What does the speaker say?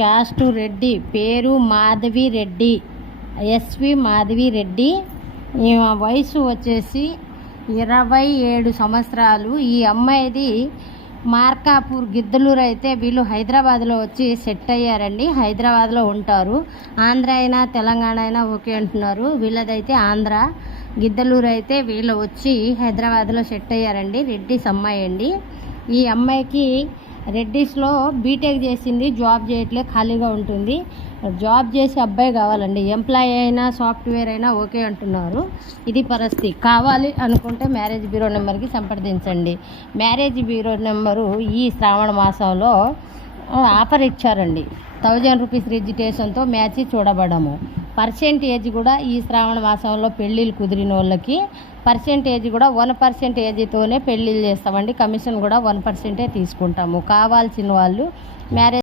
Caste Reddy, పేరు Madhavi Reddy, SV Madhavi Reddy. ఈమె వయసు వచ్చేసి 27 సంవత్సరాలు. ఈ అమ్మాయిది మార్కాపూర్ గిద్దలూరు. అయితే వీళ్ళు హైదరాబాద్లో వచ్చి సెట్ అయ్యారండి. హైదరాబాద్లో ఉంటారు. ఆంధ్ర అయినా తెలంగాణ అయినా ఓకే అంటున్నారు. వీళ్ళదైతే ఆంధ్ర. గిద్దలూరు అయితే వీళ్ళు వచ్చి హైదరాబాద్లో సెట్ అయ్యారండి. రెడ్డిస్ అమ్మాయి అండి. ఈ అమ్మాయికి రెడ్డిస్లో బీటెక్ చేసింది, జాబ్ చేయట్లే, ఖాళీగా ఉంటుంది. జాబ్ చేసే అబ్బాయి కావాలండి. ఎంప్లాయీ అయినా సాఫ్ట్వేర్ అయినా ఓకే అంటున్నారు. ఇది పరిస్థితి. కావాలి అనుకుంటే మ్యారేజ్ బ్యూరో నెంబర్కి సంప్రదించండి. మ్యారేజ్ బ్యూరో నెంబరు ఈ శ్రావణ మాసంలో ఆఫర్ ఇచ్చారండి. 1000 రూపీస్ రిజిస్ట్రేషన్తో మ్యాచ్ చూడబడము. పర్సెంటేజ్ కూడా ఈ శ్రావణ మాసంలో పెళ్ళిళ్ళు కుదిరిన వాళ్ళకి పర్సెంటేజ్ కూడా 1% పెళ్ళిళ్ళు చేస్తామండి. కమిషన్ కూడా 1% తీసుకుంటాము. కావాల్సిన వాళ్ళు మ్యారేజ్